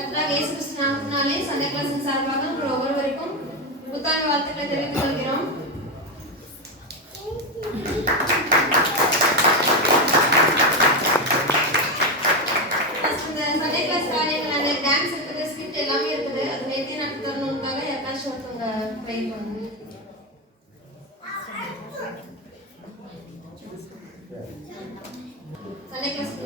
கர்த்தராகிய இயேசு கிறிஸ்து நாமத்தினாலே சண்டே கிளாஸின் சார்பாக உங்கள் ஒவ்வொருவருக்கும் புத்தாண்டு வாழ்த்துக்களை தெரிவித்துக் கொள்கிறோம். இந்த சண்டே கிளாஸ் காரியங்கள் அந்த டான்ஸ் இருக்குது, ஸ்கிரிப்ட் எல்லாமே இருக்குது. அது நேர்த்தியாக நடத்தி தரணுக்காக யாருக்காச்சும் ஒருத்தவங்க ப்ரே பண்ணுங்க. Sunday class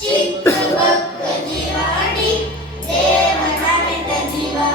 Chick, the book, the Jiva,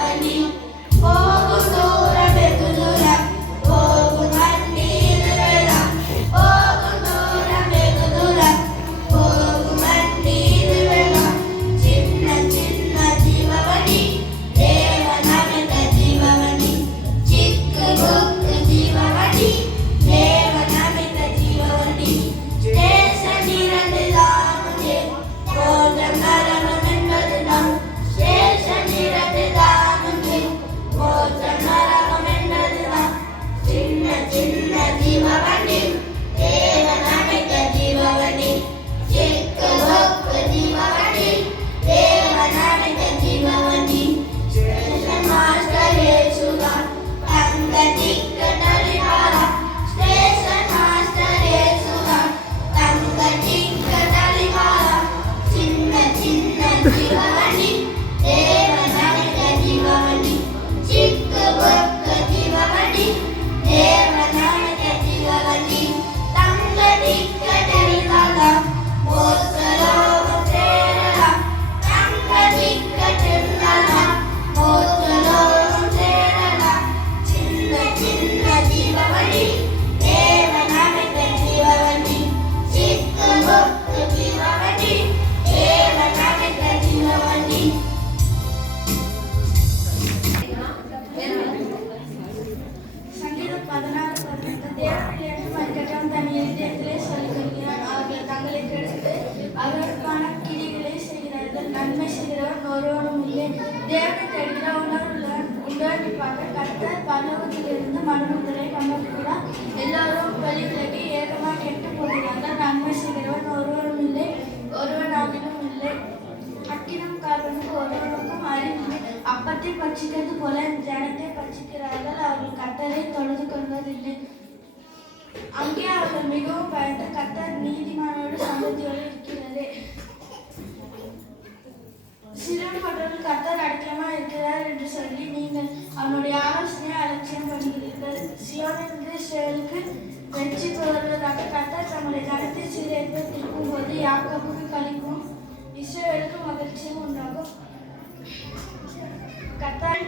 மனமுதலை கண்டக்கூடார். எல்லோரும் வழிவிலகி ஏகமாக கெட்டு போகிறார்கள். நன்மை செய்கிறவன் ஒருவரும் இல்லை, ஒருவனாகிலும் இல்லை. அக்கிரம் காரணம் ஒருவருக்கும் அறிவில்லை. அப்பத்தை பட்சிக்கிறது போல ஜனத்தை பட்சிக்கிறார்கள். அவர்கள் கர்த்தரை தொழுது கொள்வதில்லை. அங்கே அவர்கள் மிகவும் பயந்து கர்த்தர் நீதிமானோடு சமூகத்தோடு இருக்கிறது. சிறுவர்கள் கர்த்தர் அடக்கமாக இருக்கிறார் என்று சொல்லி நீங்கள் அவனுடைய ஆலோசனையை அலட்சியம் பண்ணுகிறீர்கள். சியோனிலிருந்து இஸ்ரவேலுக்கு ரட்சிப்பு வருவதாக கர்த்தர் தம்முடைய ஜனத்தை சீரழித்து திருப்பும் போது யாக்கோபுக்கு களிப்பும் இஸ்ரவேலுக்கு மகிழ்ச்சியும் உண்டாகும். கர்த்தர்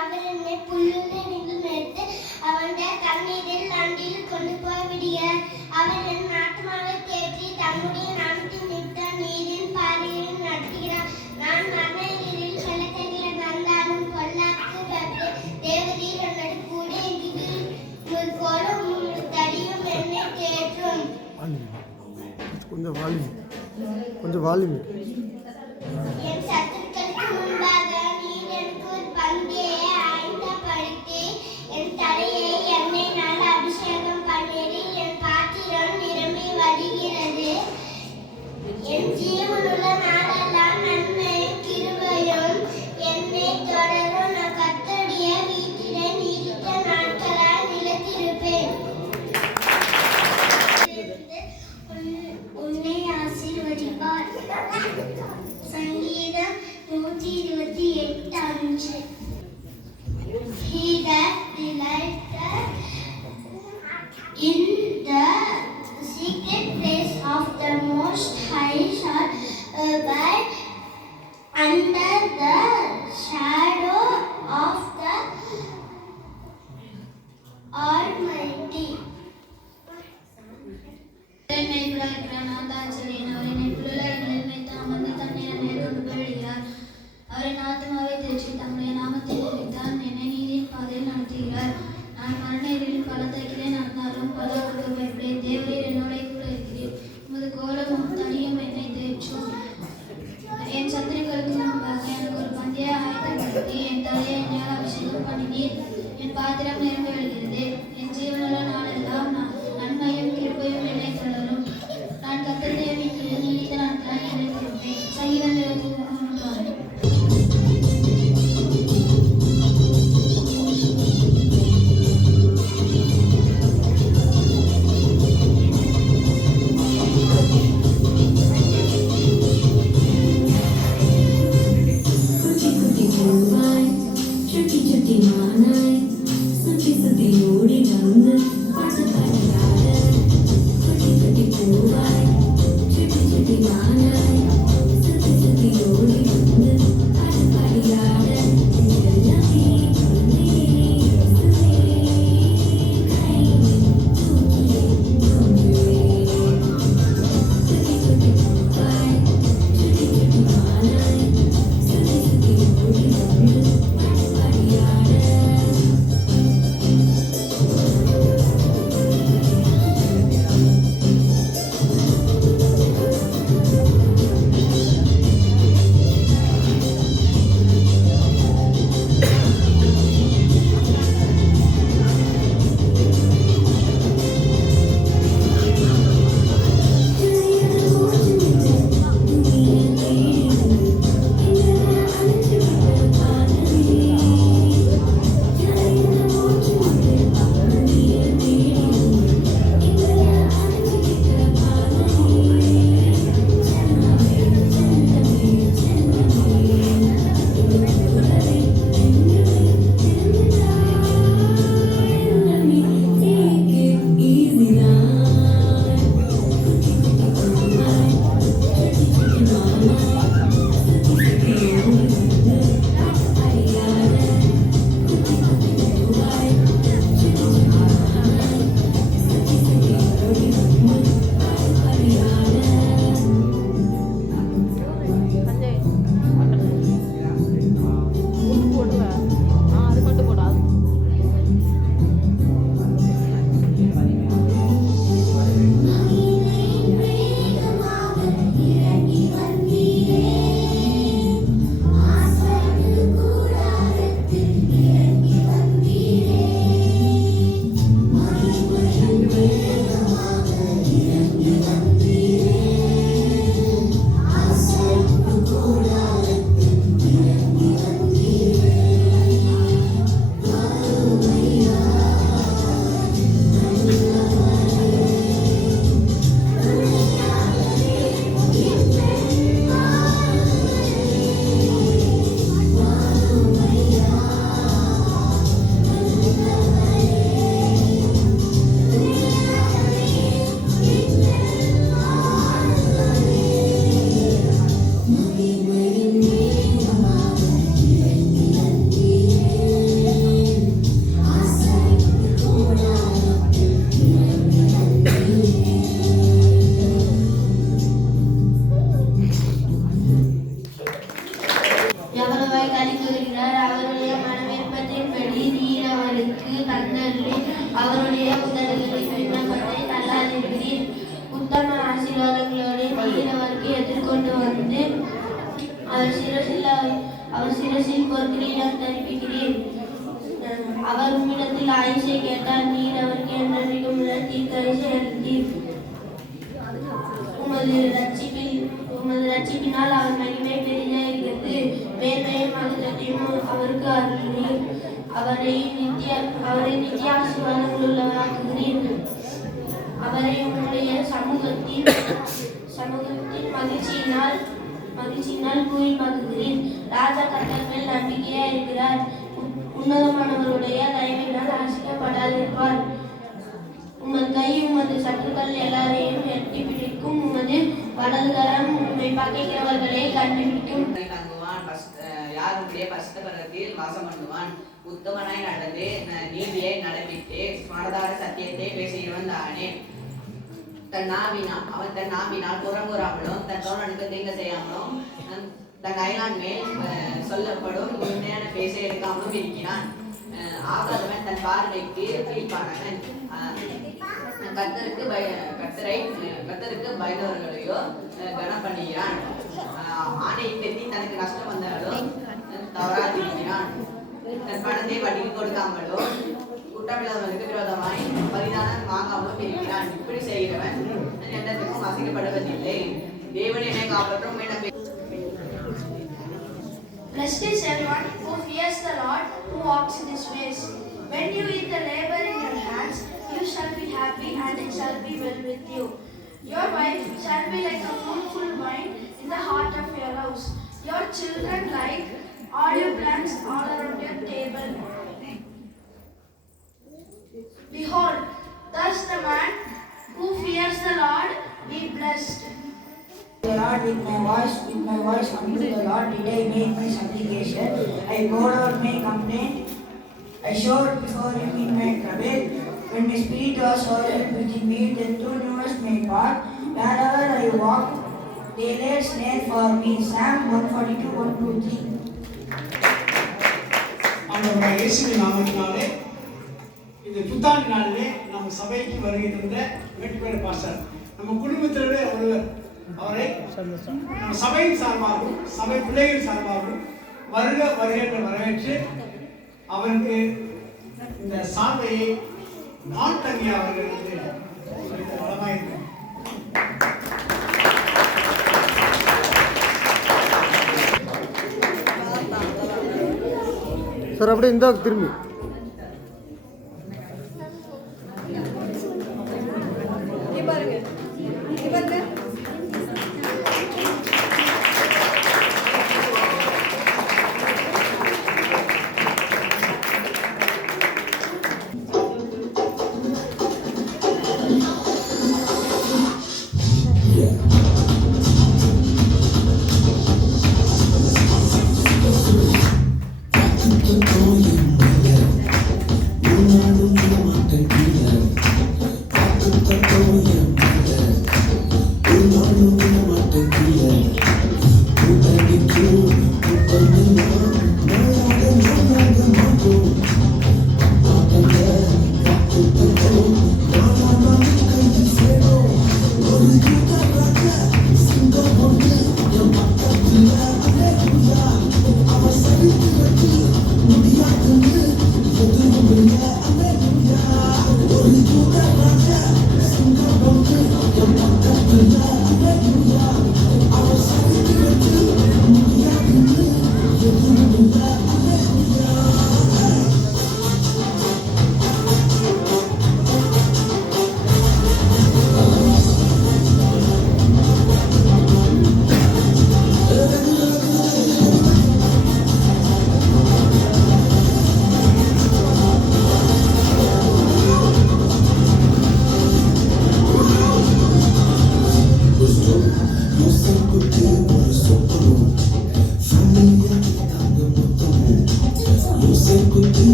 அவர் என்னை புல்லுள்ள நின்று அவனுடைய தண்ணீரில் நண்டில் கொண்டு போய் விடுகிறார். அவர் என் ஆத்மாவை தேற்றி தம்முடைய நாமத்தின் நிமித்தம் நீரின் பாறையில் நடத்துகிறார். நான் மரணத்தில் கலக்கங்களை வந்தாலும் பொல்லாக்கு தேவரீர் என்னோடு கூட இருக்கிறீர். கோலும் தடியும் என்னை தேற்றும். கொஞ்சம் வால்யூம் என் சத்துருக்களுக்கு முன்பாக நீர் எனக்கு ஒரு பந்தியை ஆயத்தப்படுத்தி என் தலையை எண்ணெயினால் அபிஷேகம் பண்ணிடு. என் பாத்திரம் நிரம்பி வழிகிறது. என் ஜீவனுள்ள நாளெல்லாம் நன்மையும் கிருபையும் என்னை தொடரும். நான் கர்த்தருடைய வீட்டிலே நீடித்த நாட்களால் நிலைத்திருப்பேன். உன்னை ஆசீர்வதிப்பார். சங்கீதம் 128:5. He that delighteth in the secret place of the Most High shall abide under the shadow of the Almighty. அவரின் ஆத்மாவை தேற்றி தம்முடைய நாமத்தை நினைத்தார். என்னை நீதியின் பாதையில் நடத்துகிறார். நான் மரணத்தில் பள்ளத்தாக்கிலே நடந்தாலும் பல்லாக்கு பயப்படேன். தேவரீர் என்னோட கூட இருக்கிறீர். உமது கோலமும் தனியும் என்னை தேற்றும். என் சத்துருக்களுக்கு முன்பாக எனக்கு ஒரு பந்தியை ஆயத்தப்படுத்தி அவர் சிரசில் பொற்கிரீடம் தரிப்பிக்கிறேன். அவர் உம்மிடத்தில் ஆயுசை கேட்டார். நீர் அவருக்கு என்றென்றைக்கும் உள்ள தீர்க்கதரிசி அளித்தீர். உமது ரட்சிப்பினால் அவர் மகிமை பெரிதாகிறது. மேன்மையும் மகிழ்ச்சியும் அவருக்கு அருளினீர். அவரை நித்திய ஆசீர்வாதங்கள் உள்ளவராக்குகிறீர். அவரை உங்களுடைய சமூகத்தின் மகிழ்ச்சியினால் பூரிப்பாக்குகிறீர். ராஜா கர்த்தர் மேல் நம்பிக்கையா இருக்கிறார். உன்னதமானவருடைய தயவினால் ஆசிக்கப்படாதிருப்பார். உமது கை உமது சத்துக்கள் எல்லாரையும் எட்டி பிடிக்கும். உமது வலதுகரம் உம்மை பகைக்கிறவர்களை கண்டுபிடிக்கும். யாருடைய பரிசுத்தபதத்தில் வாசம் பண்ணுவான். உத்தமனாய் நடந்து நீதியை நடப்பித்து மனதார சத்தியத்தை பேசுகிறவன் தானே. அவன் தன் நாவினால் புறம்புறாமலும் தன் தோழனுக்கு தீங்கு செய்யாமலும் தன் அயலான் மேல் சொல்லப்படும் உண்மையான பேச எடுக்காமலும் இருக்கிறான். ஆகாதவன் தன் பார்வைக்கு கீழ்ப்பானவன். கர்த்தருக்கு பயந்தவர்களையோ கனம் பண்ணுகிறான். ஆணையை பெற்றி தனக்கு நஷ்டம் வந்தாலும் தவறாதிருக்கிறான். தன் பணத்தை வட்டிக்கு கொடுக்காமலோ குற்றமில்லாதவனுக்கு விரோதமாய் பரிதானம் வாங்காமலும் இருக்கிறான். இப்படி செய்கிறவன் எண்ணத்துக்கும் அசைக்கப்படுவதில்லை. தேவன் என்னை காப்பாற்றும். Blessed is everyone who fears the Lord, who walks in his ways. When you eat the labor in your hands, you shall be happy, and it shall be well with you. Your wife shall be like a fruitful vine in the heart of your house. Your children like olive plants all around your table. Behold, thus the man who fears the Lord be blessed. The Lord with my voice unto the Lord did I make my supplication. I poured out my complaint. I showed before him in my trouble. When my spirit was overwhelmed within me, then thou knewest my path. Wherever I walked, they laid snare for me. Psalm 142, 1, 2, 3. ஆண்டவராகிய இயேசுவின் நாமத்தினாலே இந்த புத்தாண்டு நாளிலே நம்ம சபைக்கு வருகை தந்த மேட்டுப்பேடு பாஸ்டர் நம்ம குடும்பத்திலே ஒருவர். அவரை நம்ம சபையின் சார்பாகவும் சபை பிள்ளைகள் சார்பாகவும் வருக என்று வரவேற்று அவருக்கு இந்த சால்வையை நாட்டங்கியா அவர்களுக்கு வளமாயிருக்கும். சார் அப்படியே இந்த திரும்பி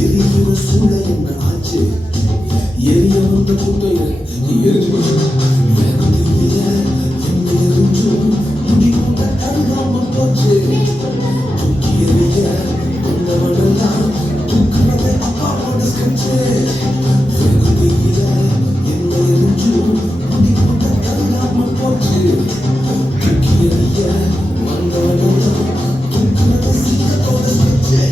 எரியுற சூழ என்ன ஆச்சு எரிய வந்த கூட்டைய எரிஞ்சு என்ன எரிஞ்சும் முடிவுட கருகாம போச்சு தூக்கி எறிய வந்தவனெல்லாம் தூக்குறதை அப்பாவோட ஸ்கெட்சு என்ன எரிஞ்சும் முடிவுட கருகாம போச்சு தூக்கி எறிய வந்தவனெல்லாம் தூக்குறதை சிங்கத்தோட ஸ்கெட்சு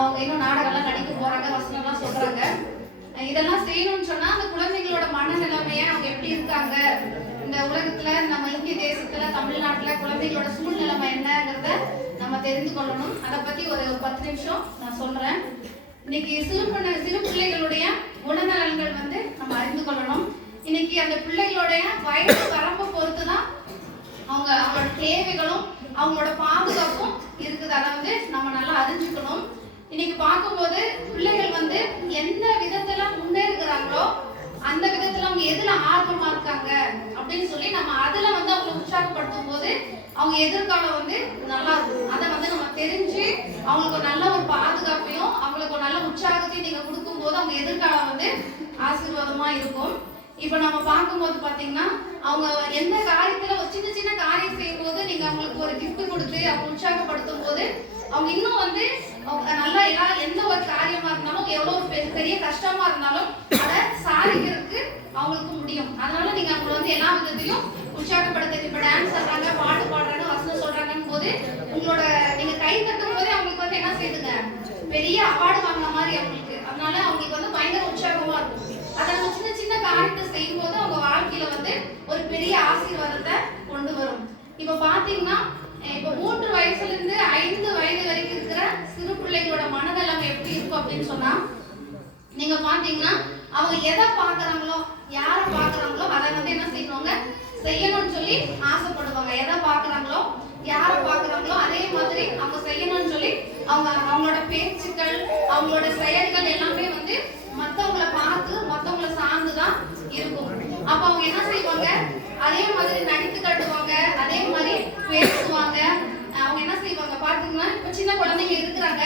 அவங்க இன்னும் நாடகம்லாம் நடிக்க போறாங்க, வசனம்லாம் சொல்றாங்க. இதெல்லாம் செய்யணும்னு சொன்னா அந்த குழந்தைங்களோட மனநிலைமையை அவங்க எப்படி இருக்காங்க, இந்த உலகத்துல நம்ம இந்திய தேசத்துல தமிழ்நாட்டுல குழந்தைகளோட சூழ்நிலைமை என்னங்கிறத நம்ம தெரிந்து கொள்ளணும். அதை பத்தி ஒரு 10 நிமிஷம் நான் சொல்றேன். இன்னைக்கு சிறு பிள்ளைகளுடைய குணநலன்கள் நம்ம அறிந்து கொள்ளணும். இன்னைக்கு அந்த பிள்ளைகளுடைய வயது வரம்பை பொறுத்து தான் அவங்களோட தேவைகளும் அவங்களோட பாதுகாப்பும் இருக்குது. அதை நம்ம நல்லா அறிஞ்சுக்கணும். இன்னைக்கு பார்க்கும்போது பிள்ளைகள் எந்த விதத்துல முன்னேறுகிறாங்களோ அந்த விதத்துல அவங்க எதுல ஆர்வமா இருக்காங்க அப்படின்னு சொல்லி நம்ம அதுல அவங்களை உற்சாகப்படுத்தும் போது அவங்க எதிர்காலம் நல்லா இருக்கும். அதை நம்ம தெரிஞ்சு அவங்களுக்கு ஒரு நல்ல ஒரு பாதுகாப்பையும் அவங்களுக்கு ஒரு நல்ல உற்சாகத்தையும் நீங்க கொடுக்கும் போது அவங்க எதிர்காலம் ஆசீர்வாதமா இருக்கும். இப்ப நம்ம பார்க்கும்போது பாத்தீங்கன்னா அவங்க எந்த காரியத்துல ஒரு சின்ன சின்ன காரியம் செய்யும் போது நீங்க அவங்களுக்கு ஒரு கிஃப்ட் கொடுத்து அவங்க உற்சாகப்படுத்தும் போது அவங்க இன்னும் நல்லா எந்த ஒரு காரியமா இருந்தாலும் எவ்வளவு ஒரு பெரிய கஷ்டமா இருந்தாலும் அதை சாதிக்கிறதுக்கு அவங்களுக்கு முடியும். அதனால நீங்க அவங்களை எல்லா விதத்திலையும் உற்சாகப்படுத்த இப்ப டான்ஸ் ஆடுறாங்க, பாட்டு பாடுறாங்க, வசனம் சொல்றாங்கன்னு போது உங்களோட நீங்க கை தட்டும் போதே அவங்களுக்கு என்ன செய்யுதுங்க, பெரிய அவார்டு வாங்கின மாதிரி அவங்களுக்கு. அதனால அவங்களுக்கு பயங்கர உற்சாகமா இருக்கும். அதை நம்ம சின்ன சின்ன காரியத்தை செய்யும் போது அவங்க வாழ்க்கையில ஒரு பெரிய ஆசீர்வாதத்தை கொண்டு வரும். இப்ப பாத்தீங்கன்னா இப்ப 3 வயசுல இருந்து 5 வயது வரைக்கும் இருக்கிற சிறு பிள்ளைகளோட மனநிலைமை எப்படி இருக்கும் அப்படின்னு சொன்னா நீங்க பாத்தீங்கன்னா அவங்க எதை பாக்குறாங்களோ யார பாக்குறாங்களோ அதை என்ன செய்வாங்க, செய்யணும்னு சொல்லி ஆசைப்படுவாங்க. எதை பாக்குறாங்களோ யார பாக்குறாங்களோ அதே மாதிரி அவங்க செய்யணும்னு சொல்லி அவங்களோட பேச்சுக்கள் அவங்களோட செயல்கள் எல்லாமே மத்தவங்களை பார்த்து மத்தவங்களை சார்ந்துதான் இருக்கும். அப்ப அவங்க என்ன செய்வாங்க, அதே மாதிரி நடித்து காட்டுவாங்க, அதே மாதிரி பேசுவாங்க. அவங்க என்ன செய்வாங்க பாத்தீங்கன்னா இப்ப சின்ன குழந்தைங்க இருக்கிறாங்க,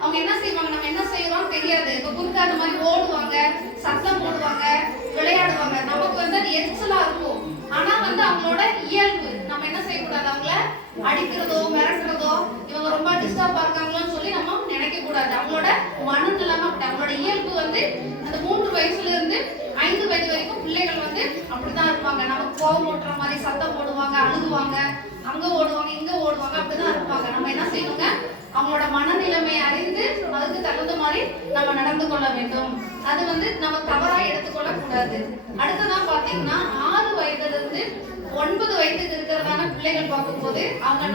அவங்க என்ன செய்வாங்க, நம்ம என்ன செய்யறோம் தெரியாது, இப்ப குறுக்க அந்த மாதிரி ஓடுவாங்க, சத்தம் போடுவாங்க, விளையாடுவாங்க. நமக்கு அது எரிச்சலா இருக்கும். ஆனா அவங்களோட இயல்பு நம்ம என்ன செய்யக்கூடாது, அவங்கள அடிக்கிறதோ மிரட்டுறதோ இவங்க ரொம்ப டிஸ்டர்பா இருக்காங்களோன்னு சொல்லி நம்ம நினைக்க கூடாது. அவங்களோட மனநிலைமை அப்படி, அவங்களோட இயல்பு அந்த 3 வயசுல இருந்து 5 வயது வரைக்கும் பிள்ளைகள் அப்படிதான் இருப்பாங்க. நமக்கு கோவம் ஓட்டுற மாதிரி சத்தம் போடுவாங்க, அழுகுவாங்க, அங்க ஓடுவாங்க இங்க ஓடுவாங்க, அப்படிதான் இருப்பாங்க. நம்ம என்ன செய்யணுங்க, அவங்களோட மனநிலைமை அறிந்து அதுக்கு தகுந்த மாதிரி நம்ம நடந்து கொள்ள வேண்டும். அது நம்ம தவறா எடுத்துக்கொள்ள கூடாது. அடுத்ததான் பாத்தீங்கன்னா 6 வயதுல இருந்து 9 வயதுக்கு இருக்கிறதான பிள்ளைகள் பார்க்கும்போது அவங்க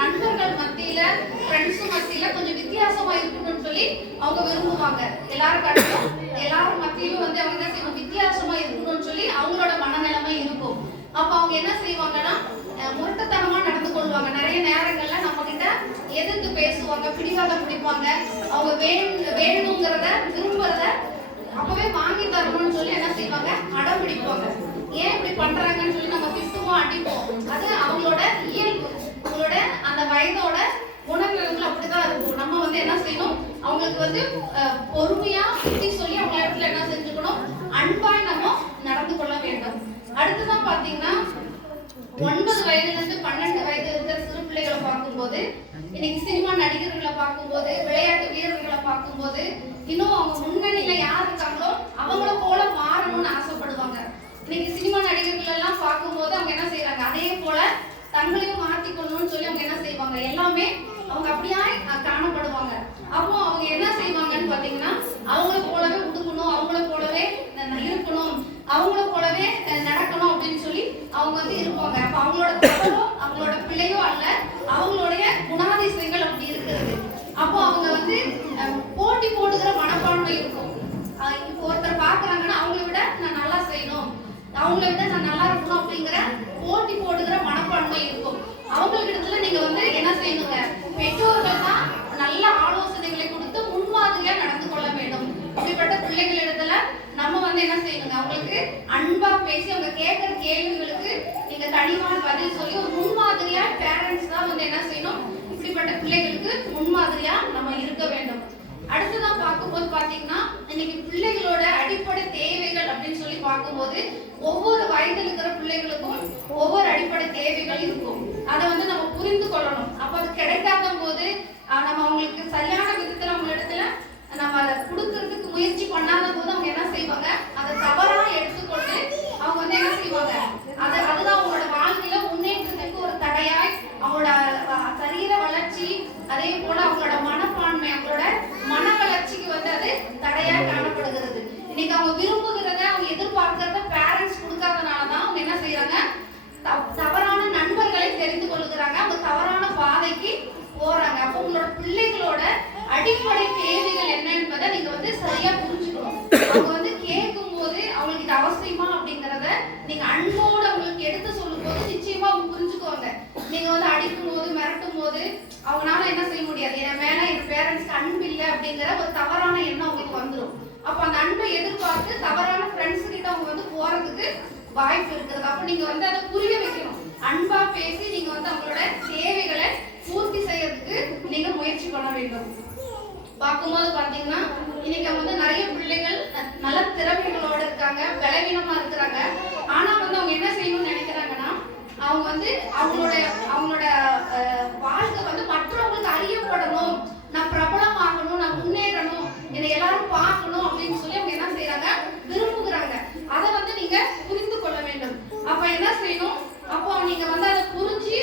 நண்பர்கள் மத்தியில ஃப்ரெண்ட்ஸ் மத்தியில கொஞ்சம் வித்தியாசமா இருக்கணும்னு சொல்லி அவங்க விரும்புவாங்க. எல்லாரும் மத்தியிலும் அவங்க என்ன செய்வாங்க, வித்தியாசமா இருக்கணும்னு சொல்லி அவங்களோட மனநிலைமை இருக்கும். அப்ப அவங்க என்ன செய்வாங்கன்னா முரட்டத்தனமா நடந்து கொள்வாங்க. நிறைய நேரங்கள்ல நம்ம கிட்ட எதிர்த்து பேசுவாங்க, பிடிவாதம் பிடிப்பாங்க. அவங்க வேணுங்கிறத விரும்புறத அப்பவே வாங்கி தரணும்னு சொல்லி என்ன செய்வாங்க, அடம் பிடிப்பாங்க. ஏன் இப்படி பண்றாங்கன்னு சொல்லி நம்ம திட்டுவோம், அடிப்போம். அது அவங்களோட இயல்பு, அவங்களோட அந்த வயதோட குணநலன்கள் அப்படிதான் இருக்கும். நம்ம என்ன செய்யணும், அவங்களுக்கு பொறுமையா புத்தி சொல்லி அவங்க இடத்துல என்ன செஞ்சுக்கணும், அன்பாய் நம்ம நடந்து கொள்ள வேண்டும். அடுத்துதான் பாத்தீங்கன்னா 9 வயதுல இருந்து 12 வயது இருக்கிற சிறு பிள்ளைகளை பார்க்கும்போது இன்னைக்கு சினிமா நடிகர்களை பார்க்கும்போது விளையாட்டு வீரர்களை பார்க்கும்போது இன்னும் அவங்க முன்னணியில யார் இருக்காங்களோ அவங்கள போல மாறணும்னு ஆசைப்படுவாங்க. இன்னைக்கு சினிமா நடிகர்கள் எல்லாம் பார்க்கும்போது அவங்க என்ன செய்யறாங்க, அதே போல தங்களையும் மாற்றிக்கொள்ளணும்னு சொல்லி அவங்க என்ன செய்வாங்க, எல்லாமே அவங்க அப்படியே காணப்படுவாங்க. அப்போ அவங்க என்ன செய்வாங்க, பாத்தீங்கன்னா அவங்கள போலவே உடுக்கணும், அவங்கள போலவே இருக்கணும், அவங்கள போலவே நடக்கணும் அப்படின்னு சொல்லி அவங்க வந்து இருப்பாங்க. அப்ப அவங்களோட தவறோ அவங்களோட பிள்ளையோ அல்ல, அவங்களுடைய குணாதிசயங்கள் அப்படி இருக்கிறது. அப்போ அவங்க வந்து போட்டி போடுகிற மனப்பான்மை இருக்கும். இப்போ ஒருத்தர் பாக்குறாங்கன்னா அவங்கள விட நான் நல்லா செய்யணும், அவங்கள விட நான் நல்லா இருக்கணும் அப்படிங்கிற போட்டி போடுகிற மனப்பான்மை இருக்கும். அவங்களிடத்துல நீங்க வந்து என்ன செய்யணுங்க, பெற்றோர்கள் தான் நல்ல ஆலோசனைகளை கொடுத்து முன்மாதிரியா நடந்து கொள்ள வேண்டும். அப்படிப்பட்ட பிள்ளைகளிடத்துல நம்ம வந்து என்ன செய்யணுங்க, அவங்களுக்கு அன்பா பேசி அவங்க கேட்கிற கேள்விகளுக்கு நீங்க கனிவான பதில் சொல்லி ஒரு முன்மாதிரியா பேரண்ட்ஸ் தான் வந்து என்ன செய்யணும், இப்படிப்பட்ட பிள்ளைகளுக்கு முன்மாதிரியா நம்ம இருக்க வேண்டும். அடுத்ததான் பார்க்கும்போது பாத்தீங்கன்னா இன்னைக்கு பிள்ளைகளோட அடிப்படை தேவைகள் அப்படின்னு சொல்லி பார்க்கும்போது ஒவ்வொரு வயதில் இருக்கிற பிள்ளைகளுக்கும் ஒவ்வொரு அடிப்படை தேவைகள் இருக்கும். அதை வந்து நம்ம புரிந்து கொள்ளணும். அப்ப அது கிடைக்காத போது நம்ம அவங்களுக்கு சரியான விதத்துல அவங்க இடத்துல நம்ம அதை கொடுக்கறதுக்கு முயற்சி பண்ணாத போது அவங்க என்ன செய்வாங்க, அதை தவறா எடுத்துக்கொண்டு அவங்க வந்து என்ன செய்வாங்க, அதுதான் அவங்களோட வாழ்க்கையில முன்னேற்றத்துக்கு ஒரு தடையாய் அவங்களோட சரீர வளர்ச்சி, அதே போல அவங்களோட மனப்பான்மை, அவங்களோட மன வளர்ச்சிக்கு வந்து அது தடையா காணப்படுகிறது. இன்னைக்கு அவங்க விரும்புகிறத அவங்க எதிர்பார்க்கிறத பேரண்ட்ஸ் கொடுக்காதனாலதான் அவங்க என்ன செய்யறாங்க, தவறான நண்பர்களை தெரிந்து கொள்ளுகிறாங்க, அவங்க தவறான பாதைக்கு போறாங்க. அப்போ உங்களோட பிள்ளைகளோட அடிப்படை தேவைகள் என்ன என்பதை நீங்க வந்து சரியா புரிஞ்சுக்கணும். அவங்க வந்து கேட்கும் போது அவங்களுக்கு இது அவசியமா அப்படிங்கறத நீங்க அன்போடு அவங்களுக்கு எடுத்து சொல்லும் போது நிச்சயமா அவங்க புரிஞ்சுக்குவாங்க. நீங்க வந்து அடிக்கும் போது மிரட்டும் போது அவங்களால என்ன செய்ய முடியாது, என் மேல என் பேரண்ட்ஸ்க்கு அன்பு இல்லை அப்படிங்கிற ஒரு தவறான எண்ணம் அவங்களுக்கு வந்துடும். அப்ப அந்த அன்பை எதிர்பார்த்து தவறான ஃப்ரெண்ட்ஸ் கிட்ட அவங்க வந்து போறதுக்கு வாய்ப்பு இருக்கிறது. அப்ப நீங்க வந்து அதை புரிய வைக்கணும். அன்பா பேசி நீங்க வந்து அவங்களோட தேவைகளை பூர்த்தி செய்யறதுக்கு நீங்க முயற்சி பண்ண வேண்டும். பார்க்கும்போது பாத்தீங்கன்னா இன்னைக்கு வந்து நிறைய பிள்ளைகள் நல்ல திறமைகளோட இருக்காங்க, பலவீனமா இருக்கிறாங்க. ஆனா வந்து அவங்க என்ன செய்யணும்னு நினைக்கிறாங்கன்னா, அவங்க வந்து அவங்களோட வாழ்க்கை வந்து மற்றவங்களுக்கு அறியப்படணும், நான் பிரபலமாகணும், நான் முன்னேறணும், என்னை எல்லாரும் பார்க்கணும் அப்படின்னு சொல்லி அவங்க என்ன செய்யறாங்க, விரும்புகிறாங்க. அதை வந்து நீங்க புரிந்து கொள்ள வேண்டும். அப்ப என்ன செய்யணும், அப்போ நீங்க வந்து அதை புரிஞ்சு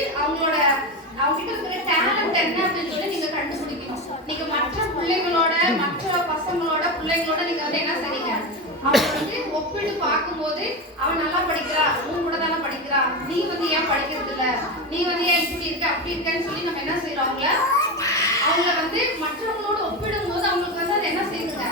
அவங்க கிட்ட இருக்கிற டேலண்ட் என்ன அப்படின்னு சொல்லி நீங்க கண்டுபிடிக்கணும். நீங்க மற்ற பிள்ளைகளோட மற்ற பசங்களோட பிள்ளைகளோட நீங்க வந்து என்ன செய்றீங்க, அவங்க வந்து ஒப்பிட்டு பார்க்கும்போது அவன் நல்லா படிக்கிறா, உன் கூட தானே படிக்கிறா, நீ வந்து ஏன் படிக்கிறது இல்ல, நீ வந்து ஏன் இப்படி இருக்க அப்படி இருக்கன்னு சொல்லி நம்ம என்ன செய்யறோம், அவங்கள வந்து மற்றவங்களோட ஒப்பிடும் போது அவங்களுக்கு வந்து அது என்ன செய்யுதுங்க,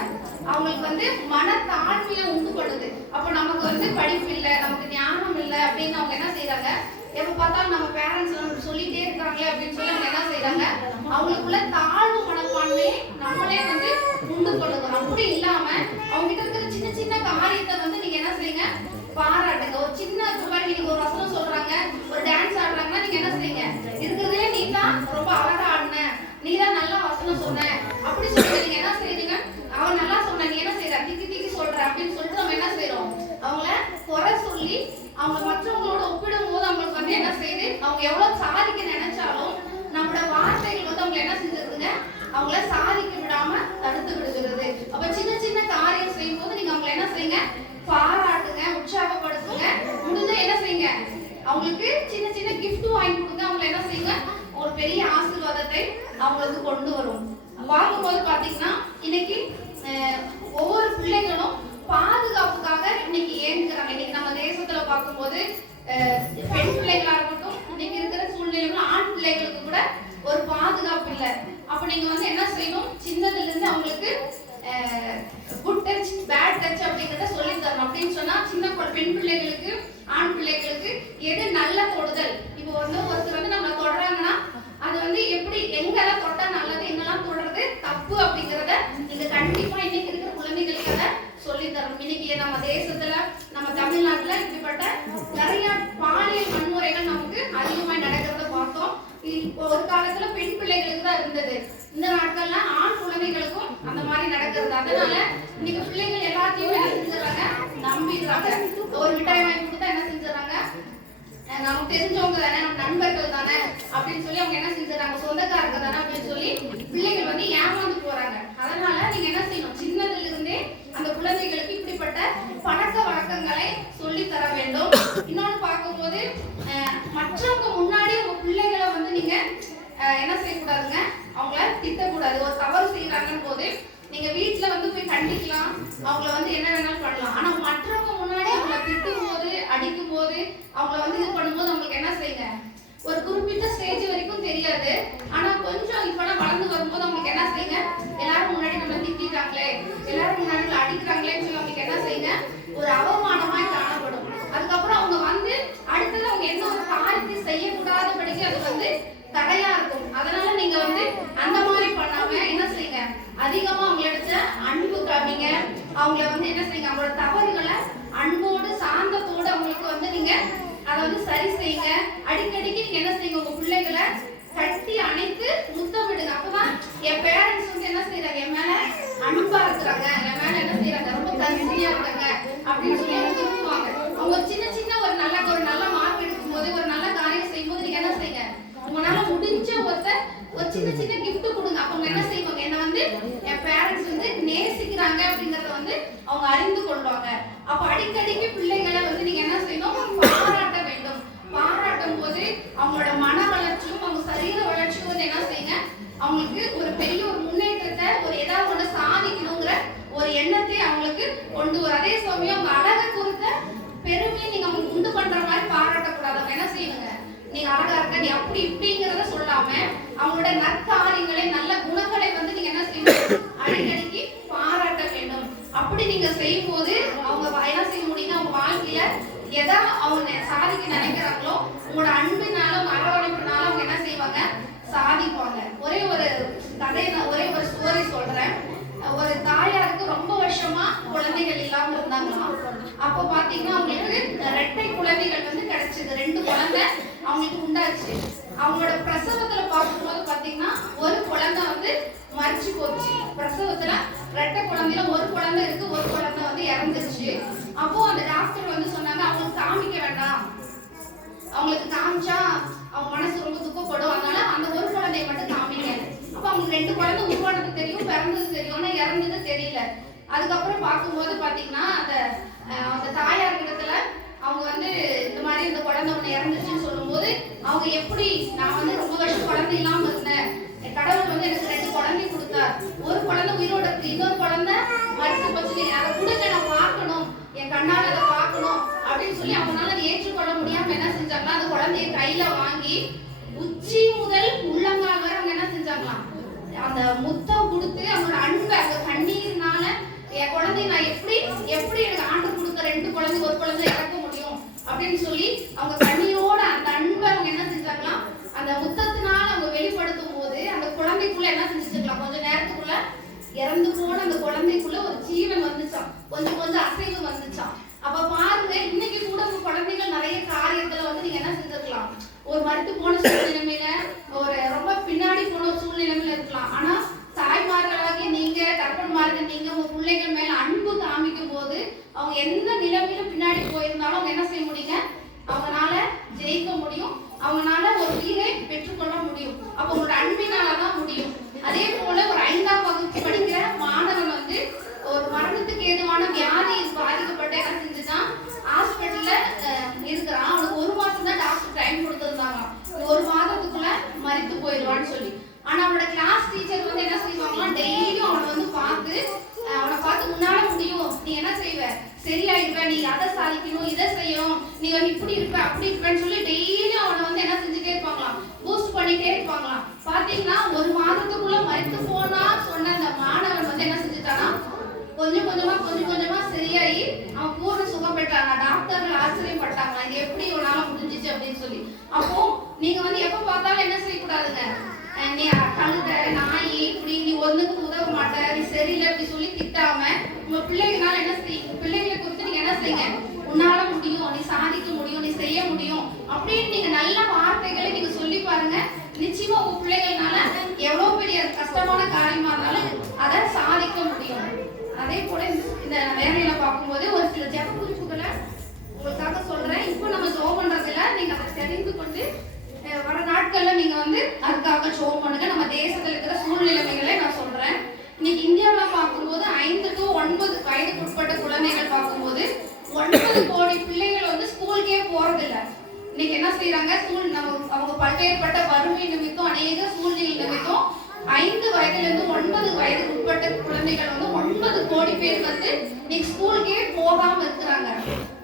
அவங்களுக்கு வந்து மன தாழ்மையை உண்டு பண்ணுது. அப்ப நமக்கு வந்து படிப்பு இல்லை, நமக்கு ஞானம் இல்லை அப்படின்னு அவங்க என்ன செய்யறாங்க, எப்ப பார்த்தாலும் நம்ம பேரண்ட்ஸ் நமக்கு சொல்லிட்டே இருக்காங்களே அப்படின்னு சொல்லி அவங்க என்ன செய்யறாங்க, அவங்களுக்குள்ள தாழ்வு மனப்பான்மையை நம்மளே வந்து உண்டு பண்ணுங்க. அப்படி இல்லாம அவங்க கிட்ட இருக்கிற சின்ன சின்ன காரியத்தை வந்து நீங்க என்ன செய்யுங்க, பாராட்டுங்க. ஒரு சின்ன நீங்க ஒரு வசனம் சொல்றாங்க, ஒரு டான்ஸ் ஆடுறாங்கன்னா நீங்க என்ன செய்யுங்க, இருக்கிறதுலே நீ தான் ரொம்ப அழகா ஆடுன, நீ தான் நல்லா வசனம் சொன்ன அப்படி சொல்லி நீங்க என்ன செய்றீங்க, அவன் நல்லா சொன்ன, நீ என்ன செய்யற, திக்கி திக்கி சொல்ற அப்படின்னு சொல்லிட்டு நம்ம என்ன செய்யறோம், அவங்கள குறை சொல்லி அவங்க மற்றவங்களோட ஒப்பிடும் போது அவங்களுக்கு வந்து என்ன செய்யுது, அவங்க எவ்வளவு சாதிக்க நினைச்சாலும் நம்மளோட வார்த்தைகள் வந்து அவங்க என்ன செஞ்சிருக்குங்க, அவங்கள சாதிக்க விடாம தடுத்து விடுகிறது. அப்ப சின்ன சின்ன காரியம் செய்யும் போது நீங்க அவங்களை என்ன செய்யுங்க, பாராட்டுங்க, உற்சாகப்படுத்துங்க. முடிஞ்ச என்ன செய்யுங்க, அவங்களுக்கு சின்ன சின்ன கிஃப்ட் வாங்கி கொடுங்க. அவங்களை என்ன செய்யுங்க, ஒரு பெரிய ஆசீர்வாதத்தை அவங்களுக்கு கொண்டு வரும். பார்க்கும்போது பாத்தீங்கன்னா இன்னைக்கு ஒவ்வொரு பிள்ளைகளும் பாதுகாப்புக்காக இன்னைக்கு ஏங்குறாங்க. இன்னைக்கு நம்ம தேசத்துல பார்க்கும்போது பெண் பிள்ளைகளா இருக்கட்டும், இன்னைக்கு இருக்கிற சூழ்நிலைகள் ஆண் பிள்ளைகளுக்கு கூட ஒரு பாதுகாப்பு இல்லை. அப்ப நீங்க வந்து என்ன செய்யணும், சின்னதுல இருந்து அவங்களுக்கு குட் டச் பேட் டச் அப்படிங்கறத சொல்லி தரணும். அப்படின்னு சொன்னா சின்ன பெண் பிள்ளைகளுக்கு ஆண் பிள்ளைகளுக்கு எது நல்ல தொடுதல், இப்போ வந்து ஒருத்தர் வந்து நம்ம தொடறாங்கன்னா அது வந்து எப்படி எங்கெல்லாம் தொட்டா நல்லது, எங்கெல்லாம் தொடறது தப்பு அப்படிங்கறத நீங்க கண்டிப்பா இன்னைக்கு இருக்கிற குழந்தைகளுக்கு அதை சொல்லி தரணும். இன்னைக்கு நம்ம தேசத்துல நம்ம தமிழ்நாட்டுல இப்படிப்பட்ட நிறைய பாலியல் வன்முறைகள் நமக்கு அதிகமாக நடக்கிறத பார்த்தோம். இப்போ ஒரு காலத்துல பெண் பிள்ளைகளுக்கு தான் இருந்தது, இந்த நாட்கள்ல ஆண் குழந்தைகளுக்கும் அந்த மாதிரி நடக்கிறது. அதனால இன்னைக்கு பிள்ளைகள் எல்லாத்தையும் என்ன செஞ்சுறாங்க, நம்பிடுறாங்க. ஒரு மிட்டாய் வாங்கி கொடுத்தா என்ன செஞ்சுறாங்க, நமக்கு தெரிஞ்சவங்க தானே, நம்ம நண்பர்கள் தானே அப்படின்னு சொல்லி அவங்க என்ன செஞ்சுறாங்க, சொந்தக்காரங்க தானே அப்படின்னு சொல்லி பிள்ளைகள் வந்து ஏமாந்து போறாங்க. அதனால நீங்க என்ன செய்யணும், சின்னதுல இருந்தே அந்த குழந்தைகளுக்கு இப்படிப்பட்ட பழக்க வழக்கங்களை சொல்லி தர வேண்டும். இன்னொன்னு பார்க்கும்போது மற்றவங்க முன்னாடி உங்க பிள்ளைகளை வந்து நீங்க என்ன செய்யக்கூடாதுங்க, அவங்கள திட்டக்கூடாது. ஒரு தவறு செய்யறாங்கன்னு போது நீங்க வீட்டுல கண்டிக்கலாம், அவங்கள வந்து என்ன வேணாலும் பண்ணலாம். ஆனா மற்றவங்க முன்னாடி அவங்கள திட்டும் போது, அடிக்கும் போது, அவங்கள வந்து இது பண்ணும்போது அவங்களுக்கு என்ன செய்யுங்க, ஒரு குறிப்பிட்ட ஸ்டேஜ் வரைக்கும் தெரியாது. ஆனா கொஞ்சம் இப்பெல்லாம் வளர்ந்து வரும்போது அவங்களுக்கு என்ன செய்யுங்க, எல்லாரும் முன்னாடி நம்ம திட்டாங்களே, எல்லாரும் முன்னாடி அடிக்கிறாங்களேன்னு சொல்லி அவங்களுக்கு என்ன செய்யுங்க, ஒரு அவமானமாய் காணப்படும். அதுக்கப்புறம் அவங்க வந்து அடுத்தது அவங்க என்ன ஒரு காரியத்தை செய்யக்கூடாதபடிக்கு அது வந்து தடையா இருக்கும். அதனால நீங்க வந்து அந்த மாதிரி பண்ணாம என்ன செய்யுங்க, அதிகமா அவங்களிடத்த அன்பு காமிங்க. அவங்கள வந்து என்ன செய்யுங்க, அவங்களோட தவறுகளை அன்போடு சாந்தத்தோடு அவங்களுக்கு வந்து நீங்க அதை வந்து சரி செய்யுங்க. அடிக்கடிக்கு நீங்க என்ன செய்யுங்க, உங்க பிள்ளைகளை கட்டி அணைத்து முத்தமிடுங்க. அப்பதான் என் பேரண்ட்ஸ் வந்து என்ன செய்யறாங்க, என் மேல அன்பா இருக்கிறாங்க, என் மேல என்ன செய்யறாங்க, ரொம்ப கரிசனையா இருக்காங்க அப்படின்னு சொல்லி விரும்புவாங்க. அவங்க சின்ன சின்ன ஒரு நல்ல மார்க் எடுக்கும் போது, ஒரு நல்ல காரியம் செய்யும் போது நீங்க என்ன செய்யுங்க, உங்களால முடிஞ்ச ஒரு சின்ன கிஃப்ட் கொடுங்க. அவங்க என்ன செய்வாங்க, என்ன வந்து என் பேரண்ட்ஸ் வந்து நேசிக்கிறாங்க அப்படிங்கறத வந்து அவங்க அறிந்து கொள்வாங்க. அப்ப அடிக்கடிக்கு பிள்ளைகளை வந்து நீங்க என்ன செய்யணும், பாராட்ட வேண்டும். பாராட்டும் போது அவங்களோட மன வளர்ச்சியும் அவங்க சரீர வளர்ச்சியும் வந்து என்ன செய்யுங்க, அவங்களுக்கு ஒரு பெரிய ஒரு முன்னேற்றத்தை, ஒரு ஏதாவது ஒண்ணு சாதிக்கணுங்கிற ஒரு எண்ணத்தை அவங்களுக்கு கொண்டு வரும். அதே சமயம் அவங்க அழகை குறித்த பெருமையை நீங்க அவங்க உண்டு பண்ற மாதிரி பாராட்டக்கூடாது. அவங்க என்ன செய்யுங்க, நீங்க அழகா இருக்க, நீ அப்படி இப்படிங்கிறத சொல்லாம அவங்களோட நற்காரியங்களை, நல்ல குணங்களை வந்து நீங்க என்ன செய்யணும், அடிக்கடிக்கு பாராட்ட வேண்டும். அப்படி நீங்க செய்யும் போது அவங்க என்ன செய்ய முடியுங்க, அவங்க வாழ்க்கையில எதை அவங்க சாதிக்க நினைக்கிறாங்களோ உங்களோட அன்பினால, உங்க அரவணைப்பினால அவங்க என்ன செய்வாங்க, சாதிப்பாங்க. ஒரே ஒரு கதை, ஒரே ஒரு ஸ்டோரி சொல்றேன். ஒரு தாயாருக்கு ரொம்ப வருஷமா குழந்தைகள் இல்லாம இருந்தாங்களாம். அப்போ பாத்தீங்கன்னா அவங்களுக்கு 2 குழந்தைகள் வந்து கிடைச்சது. 2 குழந்தை அவங்களுக்கு உண்டாச்சு. அவங்களோட பிரசவத்துல பார்க்கும்போது பாத்தீங்கன்னா ஒரு குழந்தை வந்து மரிச்சு போச்சு. பிரசவத்துல 2 குழந்தையில ஒரு குழந்தை இருக்கு, ஒரு குழந்தை வந்து இறந்துருச்சு. அப்போ அந்த டாக்டர் வந்து சொன்னாங்க, அவங்களுக்கு காமிக்க வேண்டாம், அவங்களுக்கு காமிச்சா அவங்க மனசு ரொம்ப துக்கப்படும், அதனால அந்த ஒரு குழந்தைய மட்டும் காமிங்க. அப்ப அவங்க 2 குழந்தை உருவானது தெரியும், பிறந்தது தெரியும், ஆனா இறந்தது தெரியல. அதுக்கப்புறம் பார்க்கும்போது பாத்தீங்கன்னா அந்த தாயார் இடத்துல அவங்க வந்து இந்த மாதிரி இந்த குழந்தை ஒண்ணு இறந்துச்சுன்னு சொல்லும்போது அவங்க எப்படி, நான் வந்து ரொம்ப வருஷம் குழந்தை இல்லாம இருந்தேன், கடவுள் வந்து எனக்கு 2 குழந்தை கொடுத்தார், ஒரு குழந்தை உயிரோட இருக்கு, இன்னொரு குழந்தை மறுத்து போச்சு, அதை கொடுங்க, நான் பார்க்கணும், என் கண்ணால அதை பார்க்கணும் அப்படின்னு சொல்லி அவங்களால அதை ஏற்றுக்கொள்ள முடியாம என்ன செஞ்சாங்கன்னா அந்த குழந்தைய கையில வாங்கி உச்சி முதல் உள்ளங்கால் வரை அவங்க என்ன செஞ்சாங்களாம், அந்த முத்தம் கொடுத்து அவங்களோட அன்பை, அந்த கண்ணீர்னால என் குழந்தை நான் எப்படி எனக்கு ஆண்டு கொடுத்த 2 குழந்தை ஒரு குழந்தை இறக்க முடியும் அப்படின்னு சொல்லி அவங்க கண்ணீரோட அந்த அன்பை அவங்க என்ன செஞ்சாங்களாம், அந்த முத்தத்தினால அவங்க வெளிப்படுத்தும் போது அந்த குழந்தைக்குள்ள என்ன செஞ்சுக்கலாம், கொஞ்ச நேரத்துக்குள்ள இறந்து போன அந்த குழந்தைக்குள்ள ஒரு ஜீவன் வந்துச்சான், கொஞ்சம் அசைவு வந்துச்சான். அப்ப பாருங்க, இன்னைக்கு கூட உங்க குழந்தைகள் நிறைய காரியத்துல வந்து நீங்க என்ன செஞ்சிருக்கலாம், ஒரு மறுத்து போன சூழ்நிலைமையில, ஒரு ரொம்ப பின்னாடி போன ஒரு சூழ்நிலைமையில இருக்கலாம். ஆனா தாய்மார்களாகி நீங்க, தகப்பன்மார்கள் நீங்க உங்க பிள்ளைகள் மேல அன்பு காமிக்கும் போது அவங்க எந்த நிலைமையில பின்னாடி போயிருந்தாலும் அவங்க என்ன செய்ய முடியுங்க, அவங்களால ஜெயிக்க முடியும், அவங்களால ஒரு உயிரை பெற்றுக்கொள்ள முடியும். அப்ப உங்களோட அன்பினாலதான் முடியும். அதே போல ஒரு 5ஆம் வகுப்பு படிக்கிற மாணவன் வந்து ஒரு மரணத்துக்கு ஏதுவான வியாதி பாதிக்கப்பட்ட என்ன செஞ்சுட்டான், ஹாஸ்பிட்டல்ல இருக்கிறான். அவனுக்கு 1 மாசம் தான் டாக்டர் டைம் கொடுத்துருந்தாங்க, 1 மாதத்துக்குள்ள மரித்து போயிடுவான்னு சொல்லி. ஆனா அவனோட கிளாஸ் டீச்சர் வந்து என்ன செய்வாங்களா, டெய்லியும் அவனை வந்து பார்த்து உன்னால முடியும், நீ என்ன செய்வ, சரியாயிடுவ, நீ அதை சாதிக்கணும், இதை செய்யணும், நீ வந்து இப்படி இருப்ப அப்படி இருப்பேன்னு சொல்லி டெய்லியும் அவனை வந்து என்ன செஞ்சுட்டே இருப்பாங்களாம், பூஸ்ட் பண்ணிட்டே இருப்பாங்களாம். பாத்தீங்கன்னா 1 மாதத்துக்குள்ள மரித்து போனா சொன்ன அந்த மாணவன் வந்து என்ன செஞ்சுட்டானா, கொஞ்சம் கொஞ்சமா சரியாயி அவன் பூர்ண சுகம் பெற்றாங்க. டாக்டர்கள் ஆச்சரியப்பட்டாங்க, இது எப்படி உன்னால முடிஞ்சிச்சு அப்படின்னு சொல்லி. அப்போ நீங்க வந்து எப்ப பார்த்தாலும் என்ன செய்யக்கூடாதுங்க, நீ கழுத நாய் இப்படி நீ ஒண்ணுக்கு உதவ மாட்ட, நீ சரியில்லை அப்படி சொல்லி திட்டாம உங்க பிள்ளைகளால என்ன செய்ய, பிள்ளைகளை குறித்து நீங்க என்ன செய்யுங்க, உன்னால முடியும், நீ சாதிக்க முடியும், நீ செய்ய முடியும் அப்படின்னு நீங்க நல்ல வார்த்தைகளை நீங்க சொல்லி பாருங்க. நிச்சயமா உங்க பிள்ளைகள்னால எவ்வளவு பெரிய கஷ்டமான காரியமா இருந்தாலும் அதை சாதிக்க முடியும். அதே போல இந்த வேலையில பார்க்கும்போது ஒரு சில ஜெப குறிப்புகளை உங்களுக்காக சொல்றேன். இப்போ நம்ம ஜெபம் பண்றதுல நீங்க அதை தெரிந்து கொண்டு வர நாட்கள்ல நீங்க வந்து அதுக்காக ஜெபம் பண்ணுங்க. நம்ம தேசத்துல இருக்கிற சூழ்நிலைமைகளை நான் சொல்றேன். இன்னைக்கு இந்தியாவில பார்க்கும்போது 5 to 9 வயதுக்கு உட்பட்ட குழந்தைகள் பார்க்கும்போது 9 கோடி பிள்ளைகள் வந்து ஸ்கூலுக்கே போறது இல்லை. இன்னைக்கு என்ன செய்யறாங்க, அவங்க பல்வேறுபட்ட வறுமை நிமித்தம், அநேக சூழ்நிலை நிமித்தம் 5 வயது வயதிலிருந்து 9 வயதுக்கு உட்பட்ட குழந்தைகள் வந்து 9 கோடி பேர் வந்து இன்னைக்கு ஸ்கூலுக்கே போகாம இருக்கிறாங்க.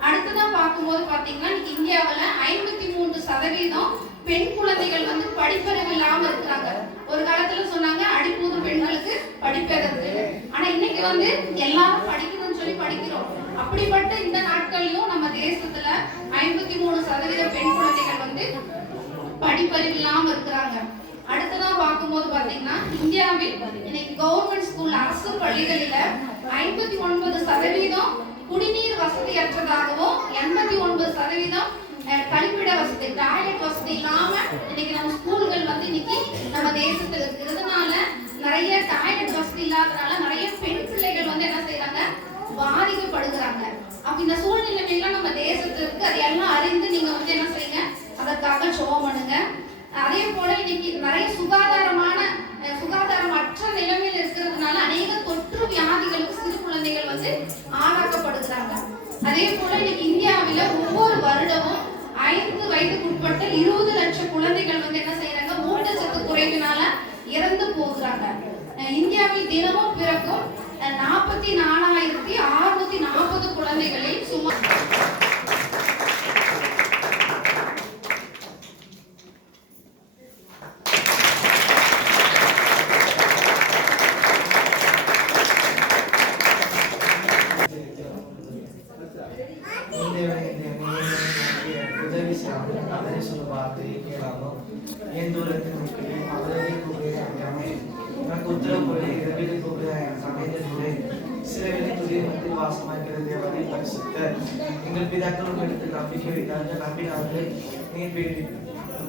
அடுத்ததான் பார்க்கும்போது பாத்தீங்கன்னா இன்னைக்கு இந்தியாவுல 53% பெண் குழந்தைகள் வந்து படிப்பறிவு இல்லாம இருக்கிறாங்க. ஒரு காலத்துல சொன்னாங்க அடிப்பூது பெண்களுக்கு படிப்பதற்கு. ஆனா இன்னைக்கு வந்து எல்லாரும் படிக்கணும்னு சொல்லி படிக்கிறோம். அப்படிப்பட்ட இந்த நாட்கள்லயும் நம்ம தேசத்துல 53% பெண் குழந்தைகள் வந்து படிப்பறிவு இல்லாம இருக்கிறாங்க. அடுத்ததா பார்க்கும்போது பாத்தீங்கன்னா இந்தியாவில் இன்னைக்கு கவர்மெண்ட் ஸ்கூல் அரசு பள்ளிகளில 59% குடிநீர் வசதியற்றதாகவும் 89% கழிப்பிட வசதி டாய்லெட் வசதி இல்லாம இன்னைக்கு நம்ம ஸ்கூல்கள் வந்து இன்னைக்கு நம்ம தேசத்துல இருக்கு. இதனால நிறைய டாய்லெட் வசதி இல்லாதனால நிறைய பெண் பிள்ளைகள் வந்து என்ன செய்யறாங்க, பாதிக்கப்படுகிறாங்க. அப்ப இந்த சூழ்நிலைமையெல்லாம் நம்ம தேசத்துல இருக்கு. அது எல்லாம் அறிந்து நீங்க வந்து என்ன செய்யுங்க, அதற்காக ஜெபம் பண்ணுங்க. அதே போல இன்னைக்கு நிறைய சுகாதாரமற்ற நிலைமையில் இருக்கிறதுனால அநேக தொற்று வியாதிகளுக்கு சிறு குழந்தைகள் வந்து ஆளாக்கப்படுகிறாங்க. அதே போல இன்னைக்கு இந்தியாவில ஒவ்வொரு வருடமும் 5 வயதுக்கு உட்பட்ட 20 லட்சம் குழந்தைகள் வந்து என்ன செய்யறாங்க, ஊட்டச்சத்து குறைவினால இறந்து போகிறாங்க. இந்தியாவில் தினமும் பிறக்கும் 44,640 குழந்தைகளில் சுமார் உதவி செய்யணும், அதனை சொல்ல வார்த்தை கேளாமல் என் தூரத்தில் இருக்கிறேன், அவரே கூறுகிறேன், எனக்கு உத்தரவுகளை இரவில் கூறுகிற சமயத்திலே சிறவிலை துரிய மத்தியில் வாசமாக்கிறது தேவனை பரிசுத்த எங்கள் பிதாக்களும் எடுத்து நம்பிக்கை வைத்தார்கள்.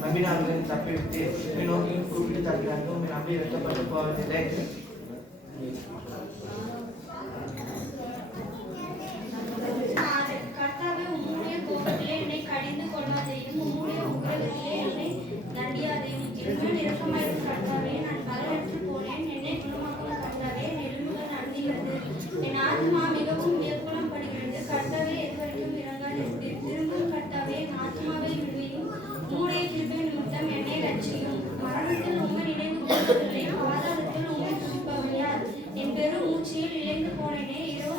நம்பினார்கள் தப்பிவிட்டு நோக்கி கூப்பிட்டு தருகிறார்கள். நம்பி வைக்கப்பட்டு போவதில்லை. கர்த்தாவே, உம்முடைய கோபத்திலே என்னை கடிந்து கொள்ளாதேயும், உம்முடைய உக்கிரத்திலே என்னை தண்டியாதேயும். என்மேல் இரக்கமாயிரும் கர்த்தாவே, நான் பலனற்று போனேன், என்னை குணமாக்கும் கர்த்தாவே, என் எலும்புகள் நடுங்குகிறது, என் ஆத்துமா மிகவும் மேற்கொள்ளம் படுகிறது. கர்த்தாவே, எதுவரைக்கும் இறங்காதிருப்பீர். திரும்பும் கர்த்தாவே, என் ஆத்துமாவை விடுவியும், உம்முடைய கிருபை நிமித்தம் என்னை ரட்சியும். மரணத்தில் உம்மை நினைவு கூறுவதில்லை, பாதாளத்தில் உம்மை துதிப்பவர் யார்? என் பெரும் மூச்சியில் இழைந்து போனேனே, இரவு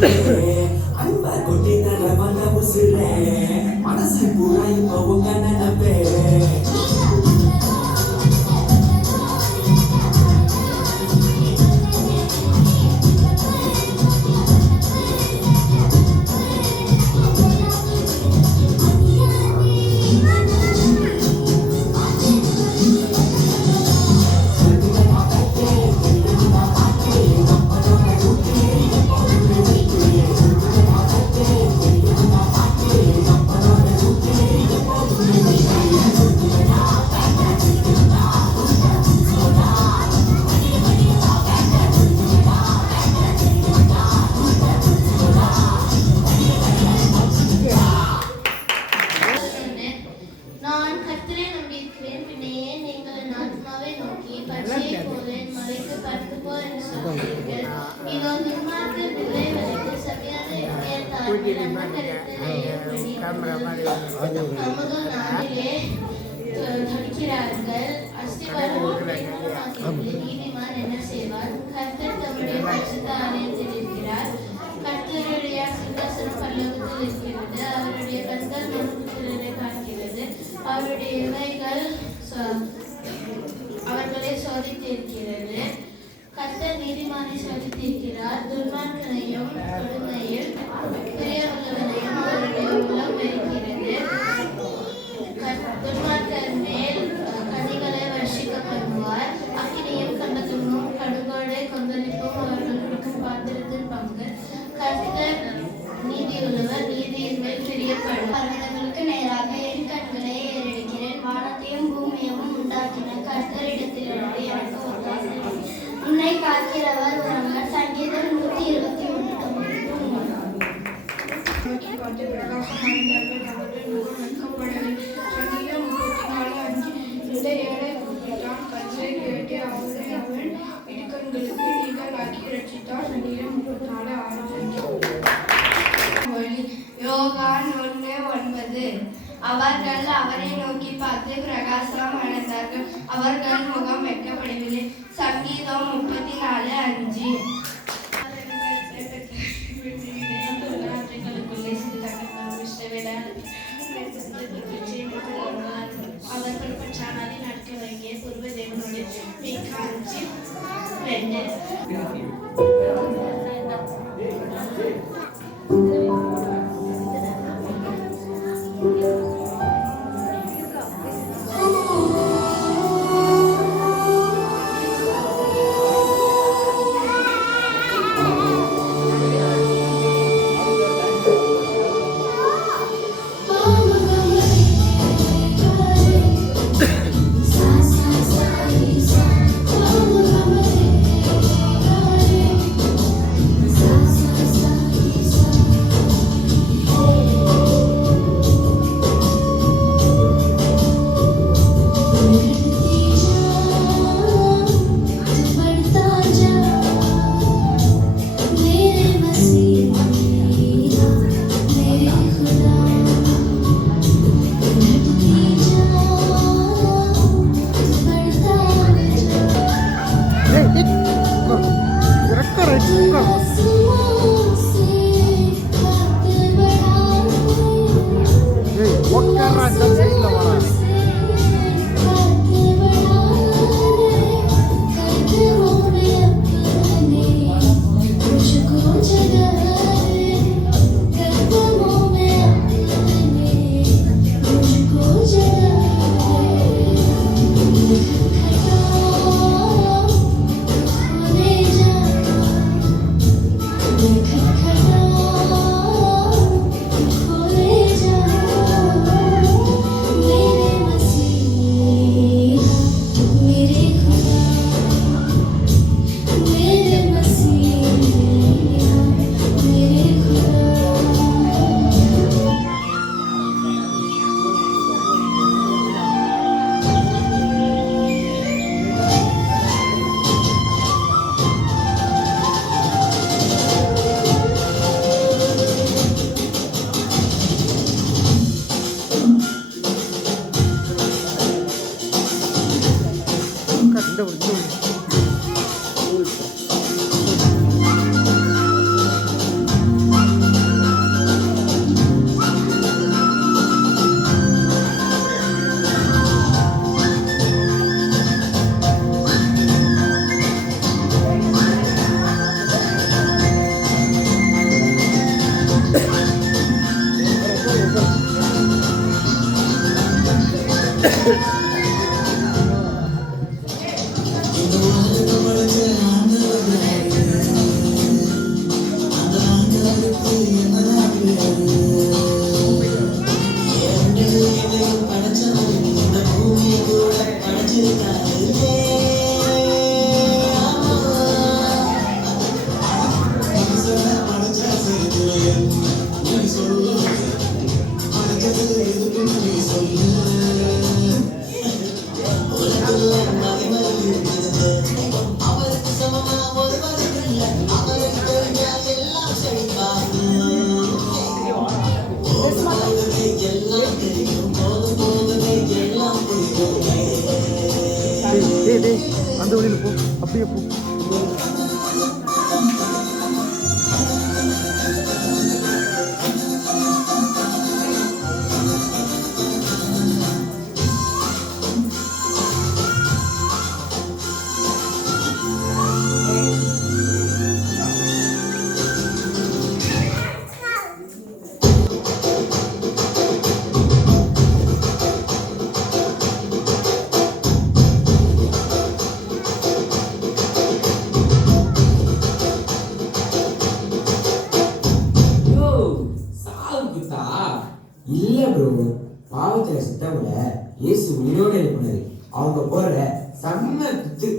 அன்பா கொட்டி தர வந்த உசுர மனசு பூரா இப்ப உங்க நினைப்பே நான் கர்த்தரை நம்பியிருக்கிறேன், பின்னையே நீங்கள் என் ஆத்மாவை நோக்கி பச்சையைப் போல என் மலைக்கு பறந்து போ என்று சொன்னீர்கள். இதோ துன்மார்க்கர் நிலை வரைக்கு சபையான எண்ணியத்தார்கள் அந்த கருத்தரையபடி தமது நாட்டிலே தடுக்கிறார்கள். அஸ்திவாரமாக்கிய நீதிமான் என்ன செய்வார்? கர்த்தர் தம்முடைய பரிசுத்த ஆலயத்தில் இருக்கிறார். கர்த்தருடைய சிங்காசனம் பரலோகத்தில் இருக்கிறது. அவருடைய கண்கள் மனுபுத்திரரை பார்க்கிறது. அவருடைய இவைகள் அவர்களை சோதித்திருக்கிறது. கர்த்தர் நீதிமானை சோதித்திருக்கிறார். துன்மார்க்கனையும் கொடுமையில் பிரியமுள்ளவனையும் அவருடைய உள்ளம் வெறுக்கிறது. துன்மார்க்கர் மேல் கனிகளை வர்ஷிக்க பண்ணுவார். அக்கினியும் கண்டதும் கடுகோடை கொந்தளிப்பும் அவர்கள் குடிக்கும் பாத்திரத்தின் பங்கு. கர்த்தர் நீதியுள்ளவர், நீதியின் மேல் பிரியப்படும். பர்வதங்களுக்கு நேராக என் கண்களை ஏறெடுக்கிறேன். வானத்தையும் பூமியையும் உண்டாக்கின கர்த்தரிடத்திலிருந்து எனக்கு ஒத்தாசை. உன்னை காக்கிறவர் ஒருவர். சங்கீதம் 123:3. பார்த்து பிரகாசம் அடைந்தார்கள். அவர்கள் முகம் வெட்கப்படவில்லை. சங்கீதம் 34:5. இந்த ஏழை கூப்பிட்டான், கர்த்தரை கேட்டு அவரை அவன் இடுக்கண்களுக்கு நீங்களாக்கி ரட்சித்தார். சங்கீதம் 34:6. யோகான் 1:9. அவர்கள் அவரை நோக்கி பார்த்து பிரகாசம் அடைந்தார்கள். அவர்கள் முகம் வெட்கப்படவில்லை. சங்கீதம் 34:5. அவர்கள் பற்றானாலே நடக்க வேண்டிய பூர்வ தேவனுடைய மிக அஞ்சு 2. டேய் அந்த வழியில் போ, அப்படியே போ. இல்ல ப்ரோ, பாவத்துல சித்தவங்கள இயேசு உயிரோட எழுப்பினாரு. அவங்க போற செம்ம குத்து.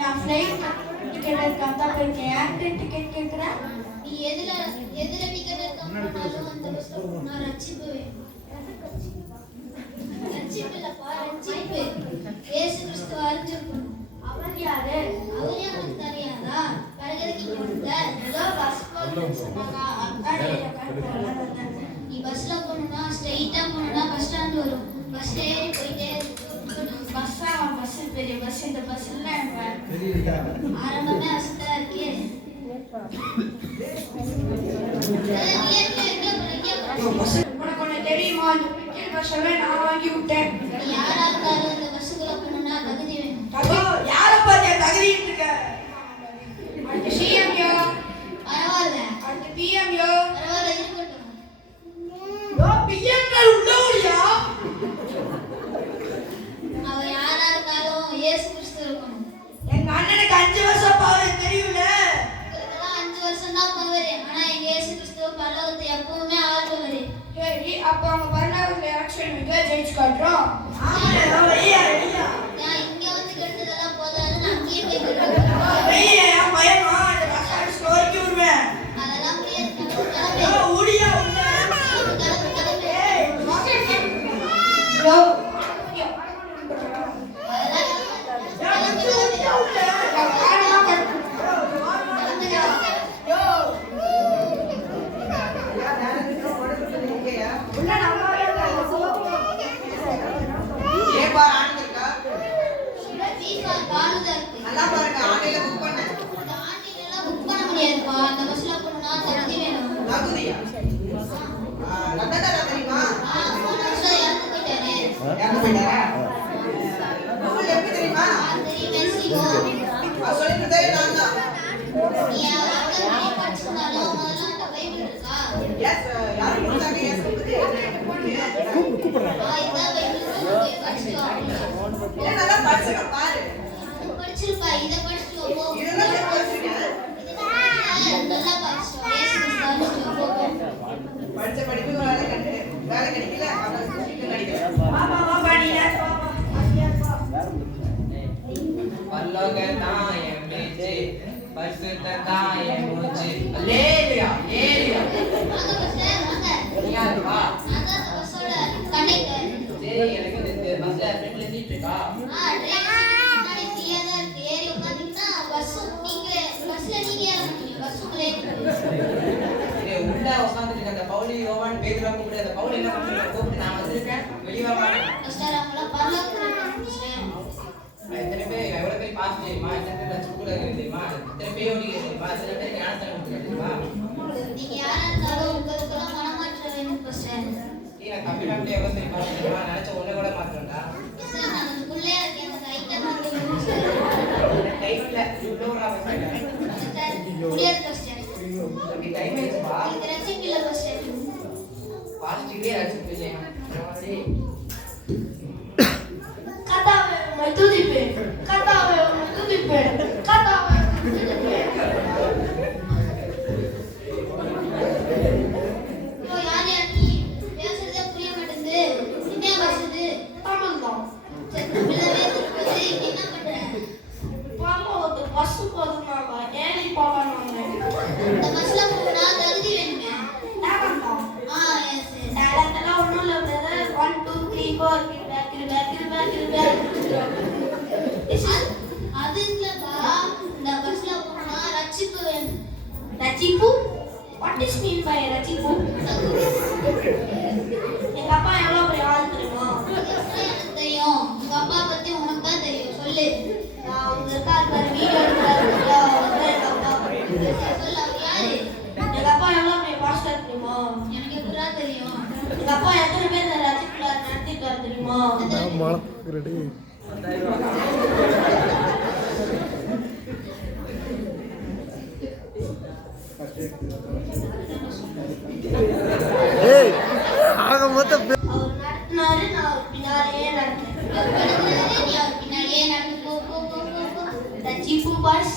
நான் ஃப்ளைட் டிக்கெட் எடுக்காம தான் போயிருக்கேன். ஏர்ட்ரெயின் டிக்கெட் கேட்குறேன். நீ எதுல டிக்கெட் எடுக்காம அந்த பஸ்ல நான் ரட்சிப்புவேன். ரட்சிப்பில்லப்பா, ரட்சிப்பு. இயேசு கிறிஸ்து அறிஞ்சிருக்கணும். அவர் யாரு? அவரே உனக்கு தெரியாதா? வருகிறதுக்கு வந்த ஏதோ பஸ் போகுதுன்னு சொன்னாங்க. அதான் நீ பஸ்ல போகணும்னா ஸ்ட்ரெயிட்டா போனோம்னா பஸ் ஸ்டாண்ட் வரும். பஸ்ல ஏறி போயிட்டே பஸ் பெரிய பஸ் இந்த பஸ்ல ஆரம்பமே அசத்தா இருக்கே. உனக்கு ஒன்று தெரியுமா, இந்த பிக்கெட் பஸ்ஸை நான் வாங்கி விட்டேன். யாரா இருந்தாலும் இந்த பஸ்ஸுக்குள்ள போகணும்னா தகுதி வேணும். யாரை பார்த்தியா தகுதிட்டு இருக்க? அடுத்து சிஎம்யோ, பரவாயில்ல, அடுத்து பிஎம்யோ, பரவாயில்ல, இருக்கட்டும். பிஎம்கள் உள்ளவரியா? அவ யாரா இருந்தாலும் இயேசு கிறிஸ்து இருக்கணும். எங்க அண்ணனுக்கு 5 வருஷம் பாரு தெரியும்ல. இதெல்லாம் 5 வருஷம் தான் பவரு. ஆனா எங்க இயேசு கிறிஸ்துவ பரலோகத்தை எப்பவுமே ஆள்பவரு. சரி, அப்ப அவங்க பரலோகத்துல எலெக்ஷன் வைக்க ஜெயிச்சு காட்டுறோம். ஆமா, வெய்யா வெய்யா நான் இங்க வந்து கெட்டதெல்லாம் போதாதுன்னு அங்கேயே போய் கெடுக்கிறேன். வெய்யா, என் பையமா இந்த ரசாயன ஸ்டோரிக்கு விடுவேன். அதெல்லாம் முடியாது. கிளம்பு, ஊடியா உள்ள கிளம்பு, கிளம்பு. யோ ஏன் பாரு ஆனந்த் இருக்கா? நல்லா இந்த பாருங்க, ஆன்லைன்ல புக் பண்ணேன். ஆண்டில எல்லாம் புக் பண்ண முடியாதுப்பா. அந்த பஸ்ல போகணும்னா தகுதி வேணும். தகுதியா? ரத்ததாரா தெரியுமா? போன வருஷம் இறந்து போயிட்டாரு. இறந்து போயிட்டாரா? உங்களுக்கு எப்படி தெரியுமா? தெரியுமே, சீகோ. சொல்லிட்டு நான் தான். நீ அவரை படிச்சிருந்தாலும் முதல்ல அந்த பைபிள் இருக்கா? எஸ், யாரும் கொடுத்தாங்க. எஸ், இதான் பைபிள் இருக்கு, படிச்சுட்டு வா. ஏன் நல்லா படிச்சுக்க பாரு. படிச்சிருப்பா, இதை படிச்சுட்டு வா, போ. இதெல்லாம் நான் படிச்சிருக்கேன். நல்லா படிச்சுட்டு வா, இயேசு கிறிஸ்து படிச்சுட்டு வா, போ. படிச்ச படிப்புக்கு வேலை கிடைக்கல, அப்புறம் சீக்கிரம் கிடைக்கல. பல்லோகத்தான் என் பேச்சு, பரிசுத்தத்தான் என் மூச்சு. அல்லேலூயா, அல்லேலூயா. வாங்க பஸ்டர், வாங்க. நீ யாருப்பா? நான் தான் அந்த பஸ்ஸோட கண்டக்டர். சரி, எனக்கு இந்த பஸ்ல ஃப்ரெண்ட்ல சீட் இருக்கா? டிரைவர் முன்னாடி ஃப்ரீயா தான் இருக்கு. ஏறி உட்கார்ந்தீங்கன்னா பஸ்ல நீங்க ஏற மாட்டீங்க, பஸ் உங்களை ஏறிடும். சரி, உள்ள உட்காந்துட்டு அந்த பவுலி யோவான் பேதுருவா கூப்பிட்டு அந்த பவுல் என்ன பண்றீங்க கூப்பிட்டு நான் வந்திருக்கேன், வெளியே வா. பஸ்டர் அவங்கள பரலோகத்துல இருக்காங்க பஸ்டர். எத்தனை பேர் எவ்வளவு பேர் பாஸ் தெரியுமா, எத்தனை பேர் லட்சம் கூட தெரியுமா, எத்தனை பேர் ஓடி தெரியுமா, எத்தனை பேர் ஞானத்தை தெரியுமா? நீங்க யாரா இருந்தாலும் உங்களுக்கெல்லாம் மனமாற்றம் வேணும் பஸ்டர். நான் கம்ப்யூட்டர்ல எவ்வளவு பேர் பாஸ் தெரியுமா, நினைச்ச ஒண்ணு கூட மாற்றேன்டா. பஸ்டர் நான் கொஞ்சம் புள்ளையா இருக்கேன், எனக்கு ஹைட்டா மாத்தணும் பஸ்டர். டைம்ல இவ்வளவு பஸ்டர் முடியாது பஸ்டர். டைம் ஆயிடுச்சுப்பா. இதுக்கு ரசிப்பு இல்ல பஸ்டர். பாஸ் டிகிரி அடிச்சுட்டு கர்த்தாவே உம்மை துதிப்பேன். கர்த்தாவே உம்மை துதிப்பேன். கர்த்தாவே உம்மை துதிப்பேன். இப்போ யார் யார் நீ? பேசுறதே புரிய மாட்டேங்குது. என்ன பேசுது? தமிழ் தான். சரி, தமிழ்லவே இருக்குது. என்ன பண்ற? பரலோகத்துக்கு பஸ் போதுமாங்க, ஏறி போகணும்னு. இந்த பஸ்ல போனா தகுதி வேணுமே. டேலண்ட் தான். S S. டேலண்ட் எல்லாம் ஒண்ணும் இல்ல பிரதர். 1 2 3 4 அது இல்லப்பா, இந்த பஸ்ல போனா ரட்சிப்பு வேணும். ரட்சிப்பு? வாட் இஸ் மீன் பை ரட்சிப்பு? எங்க அப்பா எவ்வளவு பெரிய ஆள் தெரியுமா? எனக்கு தெரியும். உங்க அப்பா பத்தி உனக்கு தான் தெரியும். சொல்லு. நான் உங்க இருக்காரு வீடியோ எடுக்கிறாரு எங்க அப்பா. சொல்லு, அவர் யாரு? எங்க அப்பா எவ்வளவு பெரிய பாஸ்டர் தெரியுமா? எனக்கு எப்படா தெரியும்? எங்க அப்பா எத்தனை பேர் ரட்சிப்புல நடத்திட்டாரு தெரியுமா? அவர் நடத்தினாரு, நான் அவர் பின்னாலேயே நடந்தேன். அவர் நடக்கிறாரு, நீ அவர் பின்னாடியே நடந்து போ போ போ போ போ. ரட்சிப்பு பஸ்,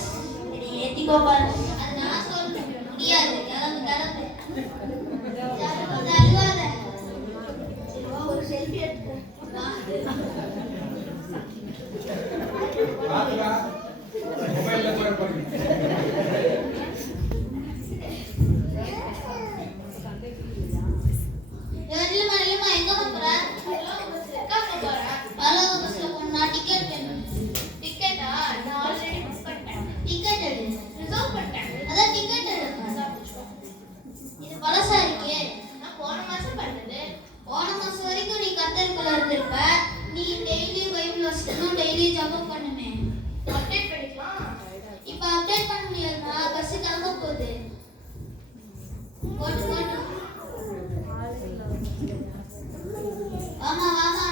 என்னை ஏத்திக்கோ பஸ். அது நான் சொல்றேன். முடியாது. கிளம்பு கிளம்பு. அழுவாத. சரி வா, ஒரு செல்ஃபி எடுத்துக்கோ. வா. இல்லம்மா இல்லம்மா, எங்க போற? பரலோக பஸ்ல போனா டிக்கெட் வேணும். டிக்கெட்டா? நான் ஆல்ரெடி புக் பண்ணிட்டேன். டிக்கெட் எடு. ரிசர்வ் பண்ணிட்டேன். அதான் டிக்கெட் எடு. இது பழசா இருக்கே. நான் போன மாசம் பண்ணது. போன மாசம் வரைக்கும் நீ கத்தருக்குள்ள இருந்திருப்ப. நீ டெய்லி பைபிள் வாசிக்கணும், டெய்லி ஜபம் பண்ணுமே. அப்டேட் பண்ணிக்கலாம். இப்போ அப்டேட் பண்ண முடியாதுமா, பஸ் கிளம்ப போகுது. ஓட்டு ஓட்டு. வாமா வாமா.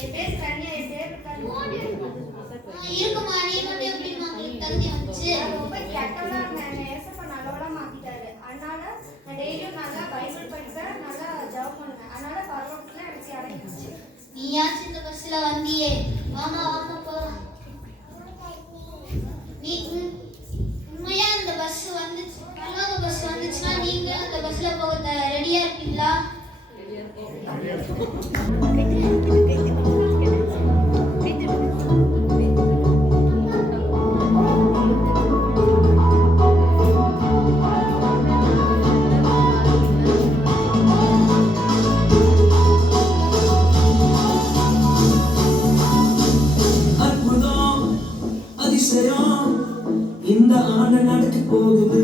என் பேர் கன்யா, என் பேர் இருக்குமா, நீ மட்டும் எப்படிமா உங்களுக்கு தகுதி வந்துச்சு? ரொம்ப கெட்டவளா இருந்தேன். என்னை ஏசப்பா நல்லவளா மாத்திட்டாரு. அதனால நான் டெய்லியும் நல்லா பைபிள் படிப்பேன், நல்லா ஜெபம் பண்ணுவேன். அதனால பரலோகத்துல எனக்கு இறங்கிடுச்சு. நீயாச்சும் இந்த பஸ்ல வந்தியே. வாமா வாமா போலாம். நீ உண்மையா இந்த பஸ் வந்துச்சு, பரலோக பஸ் வந்துச்சுன்னா நீங்க அந்த பஸ்ல போக ரெடியா இருப்பீங்களா? இந்த ஆண்டு நடக்க போகுது.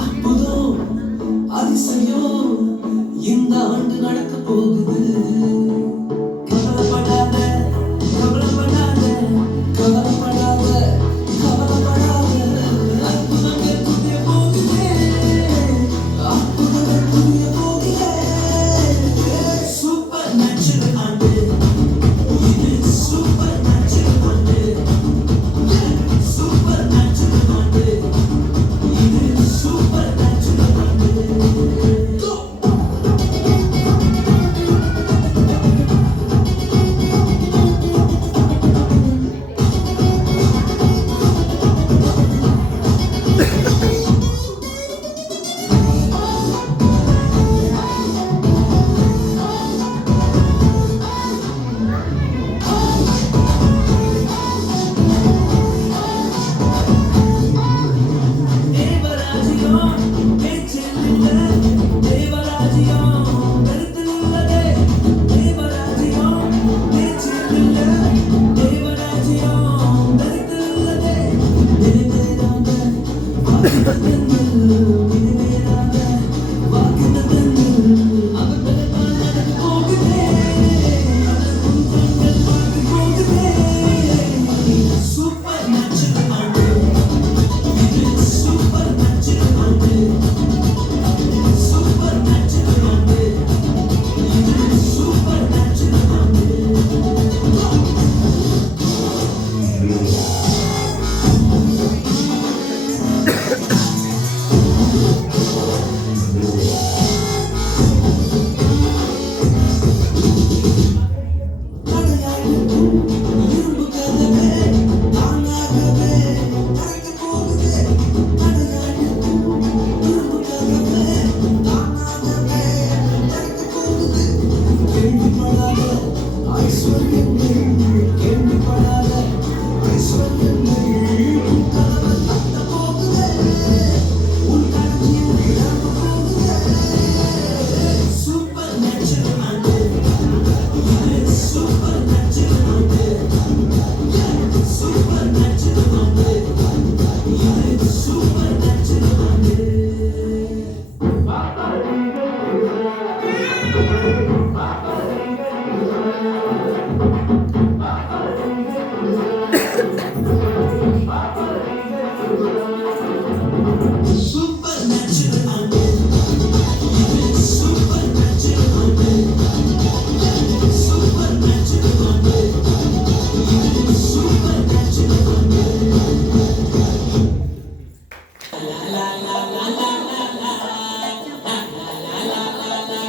அற்புதம் அதிசயம் இந்த ஆண்டு நடக்க போகுது. கவலைப்படாத கவலைப்படாத கவலைப்படாத கவலைப்படாத. அற்புதங்கள் புதிய போகுது, அற்புதங்கள் புதிய போகுது. சூப்பர் நேச்சுரல் ஆண்டு இது, சூப்பர் நேச்சுரல் ஆண்டு. Super natural wonder. It is super natural wonder. Go.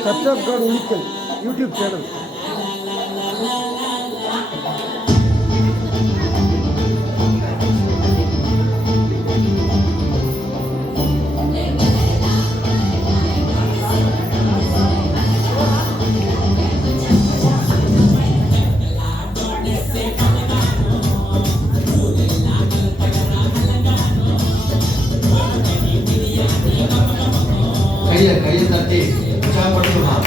Church of God Unikal YouTube channel. கையை தட்டி உற்சாகப்படுத்தலாம்.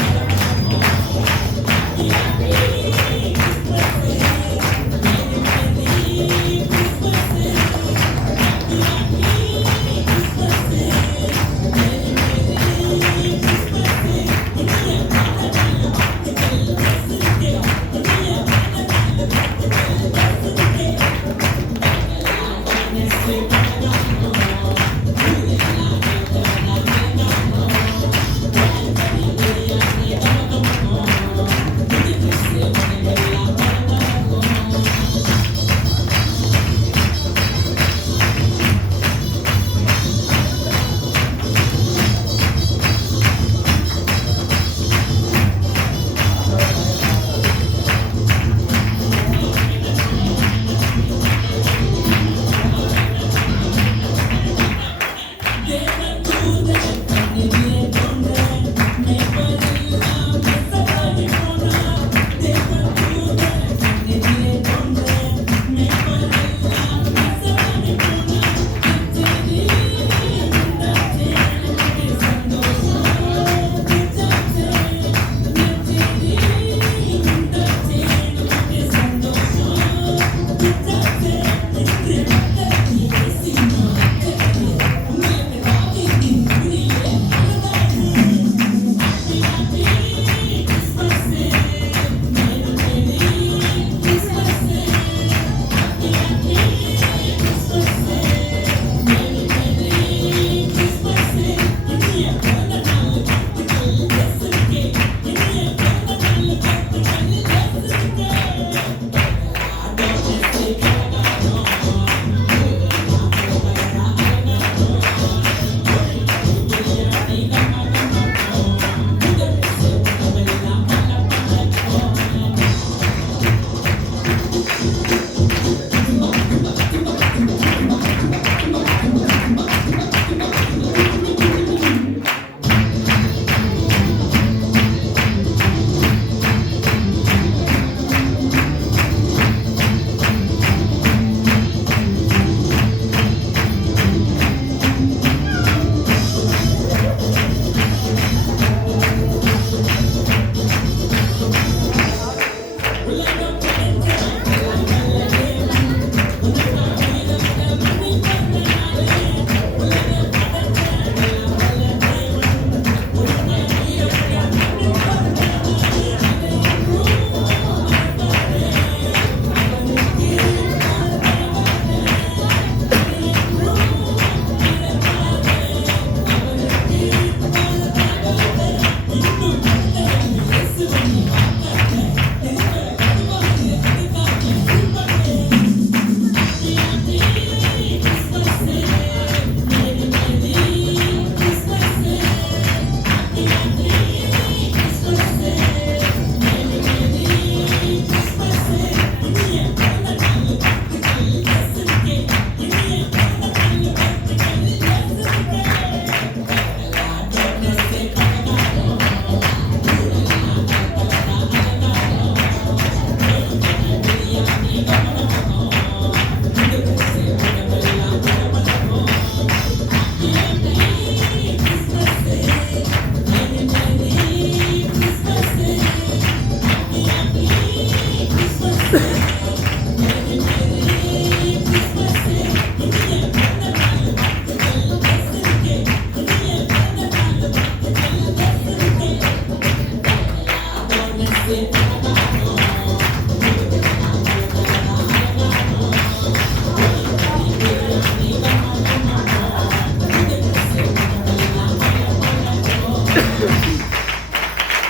Yes.